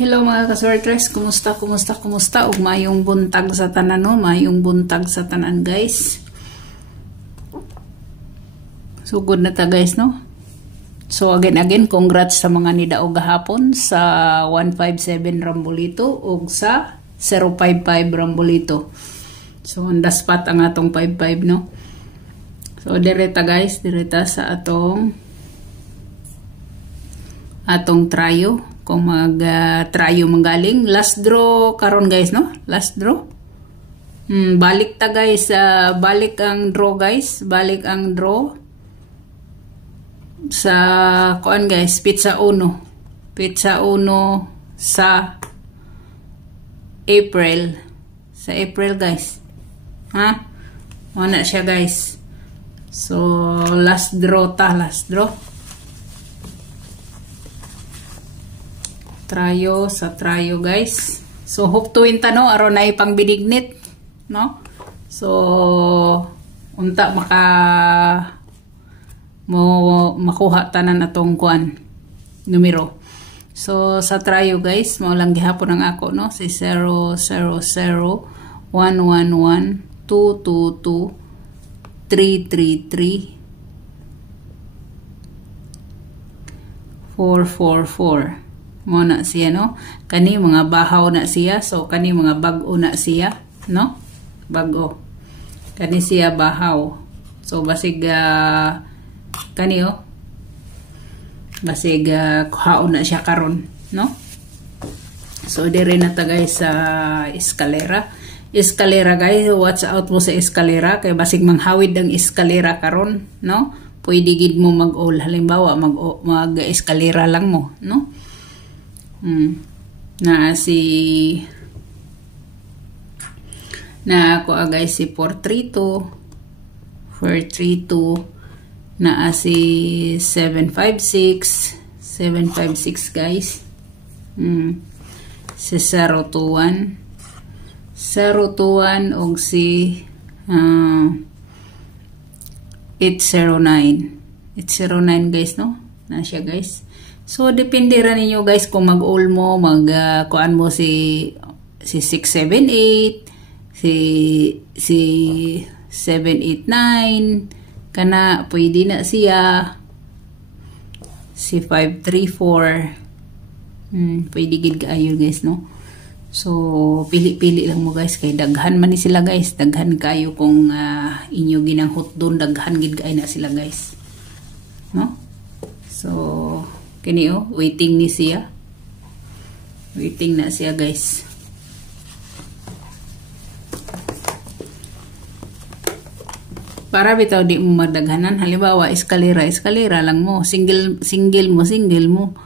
Hello mga kaswertres, kumusta? Ug mayong buntag sa tanan no, mayong buntag sa tanan guys. So good na ta guys no. So again, congrats sa mga nidaog gahapon sa 157 Rambolito ug sa 055 Rambolito. So on the spot ang atong 55 no. So direta guys, direta sa atong trayo. Kung mag-tryo manggaling. Last draw karon guys, no? Last draw. Balik ta guys. Balik ang draw guys. Balik ang draw. Sa, kuan guys, pizza 1. Pizza 1 sa April. Sa April guys. Ha? Wala siya guys. So, last draw ta. Last draw. Trayo sa trayo guys. So hope to win ta no aron na ipang binignit no. So unta makuha tanan atong kuan numero. So sa trayo guys mao lang gihapon ang ako no si 000 111 222 333 444. Mo na siya no, kani mga bahaw na siya, so kani mga bag-o na siya no, bag-o kani siya bahaw, so basig kani basig kuhaon na siya karon no. So dire na ta guys sa eskalera guys, watch out mo sa eskalera kay basig manghawid ang eskalera karon no, pwede gid mo mag-all, halimbawa mag-eskalera lang mo no. Na ako guys si 432 na si 756 guys. Si 021 og si 809 guys no, na siya guys. So depende ra ninyo guys kung mag-all mo, kuan mo si 678, si 789, kana pwede na siya. Si 534. Pwede gid kaayo guys no. So pili-pili lang mo guys kay daghan man ni sila guys, daghan kayo kung inyo ginanghot doon, daghan gid kay na sila guys. No? So kini waiting ni siya. Waiting na siya guys. Para bitaw di mo madaghanan, halimbawa eskalera lang mo, single mo.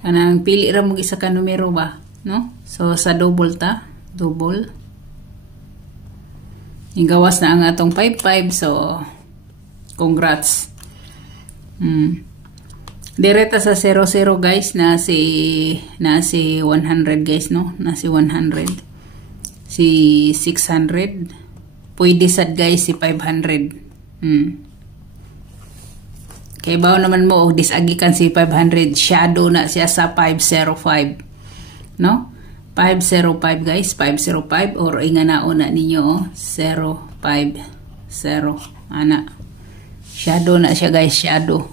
Kanang pili ra mo isa ka numero ba, no? So sa double ta, double. Igawas na ang atong 55, so congrats. Direta sa 00 guys na si 100 guys no, na si 100. Si 600. Pwede sad guys si 500. Kay bawo naman mo og disagikan si 500, shadow na siya sa 505. No? 505 guys, 505 or inganaon na ninyo 050. Ana. Shadow na siya guys, shadow.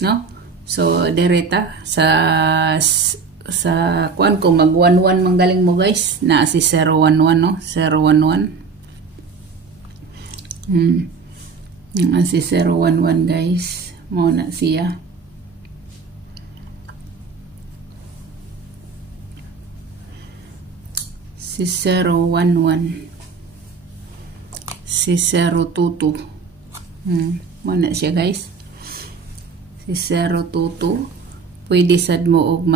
No? So direta sa kuan ko mag 11 manggaling mo guys na si 011 no, 011. Si 011 guys, mo na siya. Si 011. Si 022. Mo na siya guys. Si 022 pwede sad mo og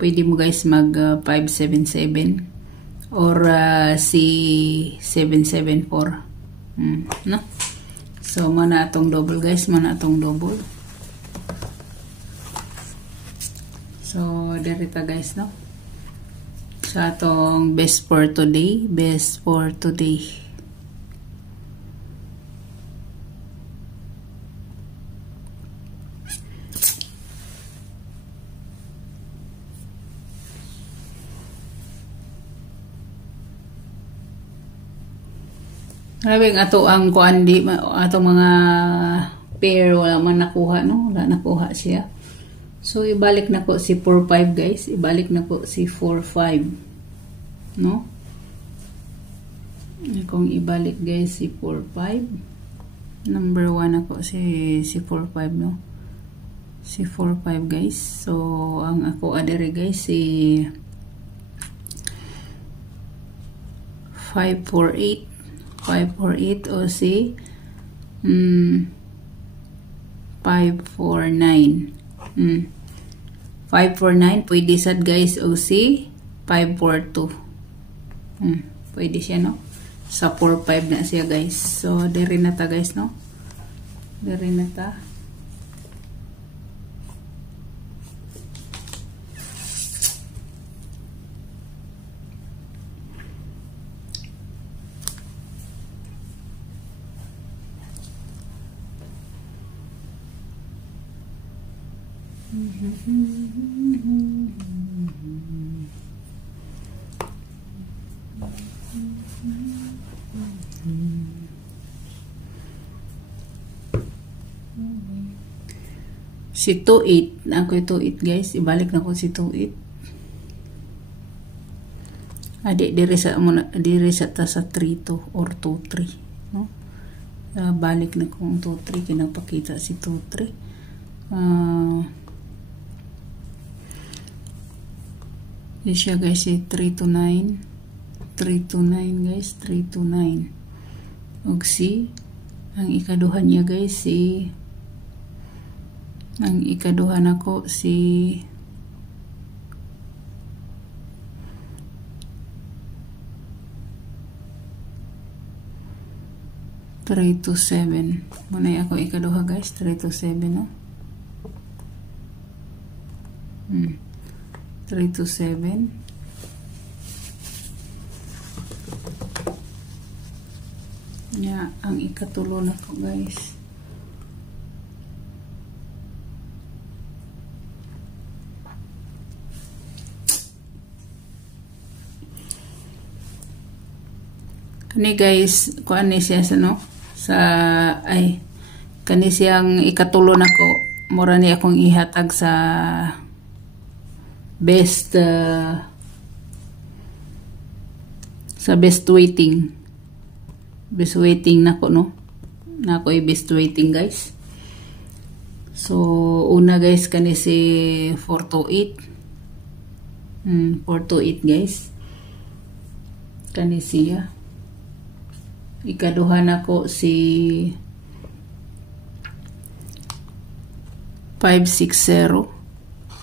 pwede mo guys mag 577 or si 774 no. So mana atong double guys, mana atong double. So direta guys no, sa atong best for today. Grabe ato ang kuan di ato mga pair wala man nakuha no, wala nakuha siya. So ibalik na ko si 4-5 guys, ibalik na ko si 4-5 no. Kung ibalik guys si 4-5, number 1 ako si 4-5 no, si 4-5 guys. So ang ako adere guys si 5-4-8 5-4-8 o si 5-4-9. 5-4-9 pwede sad guys o si 5-4-2. Pwede siya no. Sa 4-5 na siya guys. So diri na ta guys no. Diri na ta. Si 2-8 ako 2-8 guys, ibalik na ko si 2-8. Adik diri sa ta sa 3-2 or 2-3 no. Balik na kong 2-3 kinapakita si 2-3. Yan siya guys si 3-9 guys, 3-9 og si ang ikaduhan niya guys si ang ikaduhan ako si 3-7. Munay ako ikaduha guys, 3-7 no. 3-7. Ya, ang ikatulo na ko guys. Kani guys, kuan ni siya sa no? Sa ay kani siyang ikatulo na ko. Mura ni akong ihatag sa best waiting. Best waiting nako no. Nako ay best waiting guys. So una guys kani si 4-8. 4-8 guys. Kani siya. Ikaduha nako si 5-6-0.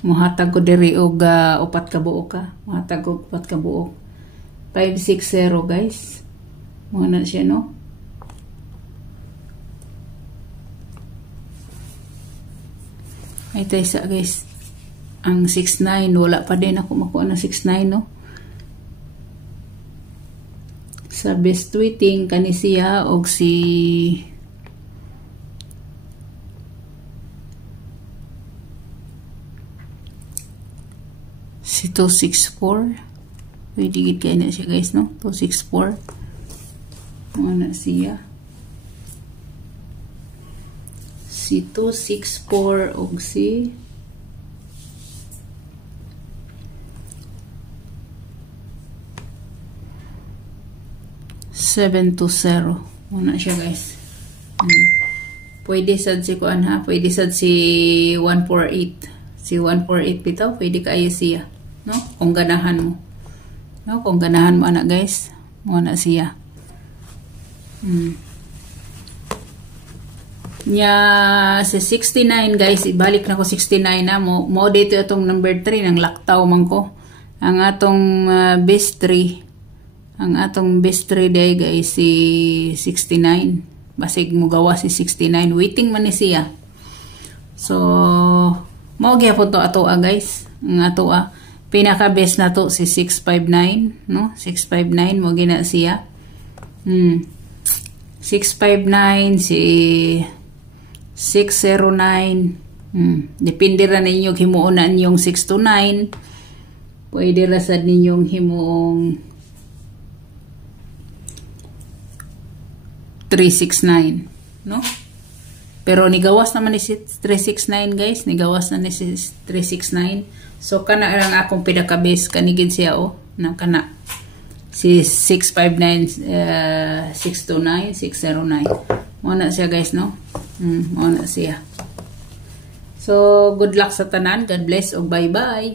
Muhatag ko diri og upat ka buok ka. Muhatag ko upat ka buok. 5-6-0 guys. Muna siya no. Ay tayo sa guys. Ang 6-9 wala pa din ako makuha ng 6-9 no. Sa best waiting kani siya og si 2-6-4. Pwede gid kay na siya guys no. 2-6-4. Ano siya? Si 2-6-4 og si 7-0. Muna siya guys. Pwede sad si kuan ha. Pwede sad si 148. Si 148 bitaw. Pwede kayo siya. No? Kung ganahan mo. No? Kung ganahan mo anak guys. Muna siya. Nya si 69 guys. Ibalik na ko 69 na mo. Mo dito itong number 3. Nang laktaw man ko. Ang atong best 3. Ang atong best 3 day guys si 69. Basig mo gawa si 69. Waiting man ni siya. So, mo gyapon to ato guys. Ang ato pinaka best na to si 659, no? 659 mo gina siya. 659 si 609. Depende ra ninyo himuonan yung 629. Pwede ra sad ninyong himuong 369, no? Pero nigawas naman ni si 369 guys, nigawas na ni si 369. So kana lang akong pinaka-base kanigin siya na kana si 659 629 609. Mo na siya guys, no? Mo na siya. So good luck sa tanan, God bless, og bye bye.